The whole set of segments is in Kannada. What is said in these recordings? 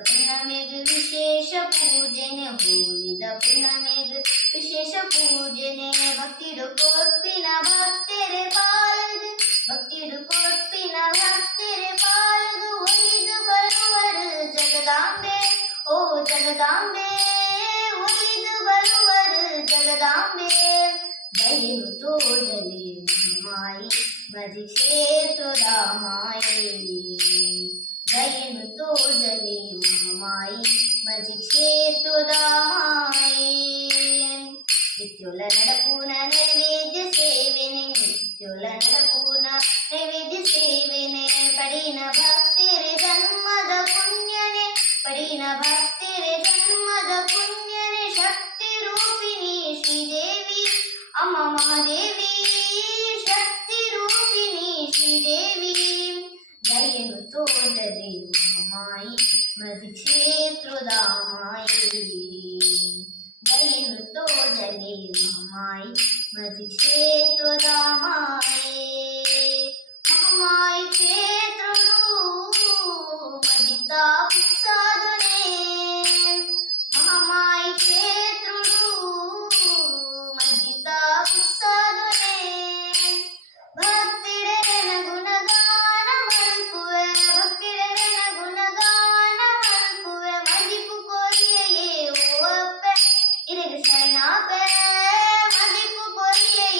ಪುಣ್ಯಮೆಗೆ ವಿಶೇಷ ಪೂಜನೆ ಹೋಳಿದ ಪುಣ್ಯಮೆಗೆ ವಿಶೇಷ ಪೂಜನೆ ಭಕ್ತಿಡು ಕೊಟ್ಪಿನ ಭಕ್ತರೆ ಪಾಲದು ಭಕ್ತಿಡು ಕೊಟ್ಪಿನ ಭಕ್ತರೆ ಪಾಲದು ಒಲಿದು ಬರುವರು ಜಗದಾಂಬೆ ಓ ಜಗದಾಂಬೆ ಒಲಿದು ಬರುವರು ಜಗದಾಂಬೆ ದಯೆನು ತೋರಲಿ ಮಾಯಿ ಮದಿ ಕ್ಷೇತ್ರದ ಮಾಯೇ ದಯೆನು ತೋರಲಿ ಮಾಯಿ ಮದಿ ಕ್ಷೇತ್ರದ ಮಾಯೇ ನಿತ್ಯೋಲ ನಡಪೂನ ನೈವೇದ್ಯ ಸೇವೆನೆ ನಿತ್ಯೋಲ ನಡಪೂನ ನೈವೇದ್ಯ ಸೇವೆನೆ ಪಡಿನ ಭಕ್ತಿರೆ ಜನ್ಮದ ಪುಣ್ಯನೆ ಪಡಿನ ಭಕ್ತಿರೆ ಜನ್ಮದ ಪುಣ್ಯನೆ ಶಕ್ತಿ ರೂಪಿಣಿ ಶ್ರೀದೇವಿ ಅಮ್ಮ ಮಹಾದೇವಿ ಶಕ್ತಿ ರೂಪಿಣಿ ಶ್ರೀದೇವಿ ದಯೆನು ತೋರಲಿ ಮಾಯಿ ಮದಿ ಕ್ಷೇತ್ರದ ಮಾಯೇ ದಯೆನು ತೋರಲಿ ಮಾಯಿ ಮದಿ ಕ್ಷೇತ್ರದ ಮಾಯೇ ಮಹಾಮಾಯಿ ಕ್ಷೇತ್ರದು ಮದಿತ ಉತ್ಸಾದನೆ ಮಹಾಮಾಯಿ ಕ್ಷೇತ್ರದು ಮದಿತ ಉತ್ಸಾದನೆ ಭಕ್ತಿಡೆನ ಗುಣಗಾನ ಮಲ್ಪುವೆ ಭಕ್ತಿಡೆನ ಗುಣಗಾನ ಮಲ್ಪುವೆ ಮದಿಪು ಕೊರಿಯೇ ಓ ಅಪ್ಪೆ ಇರೆಗೆ ಶರಣಾಪೆ ಮದಿಪು ಕೊರಿಯೇ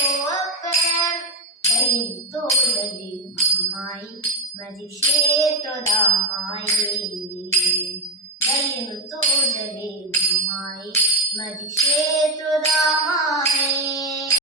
ಓ ಅಪ್ಪೆ ದಯೆನು ತೋರಲಿ ಮಹಾಮಾಯಿ ಮದಿ ಕ್ಷೇತ್ರದ ಮಾಯೇ ದಯೆನು ತೋರಲಿ ಮಹಾಮಾಯಿ ಮದಿ ಕ್ಷೇತ್ರ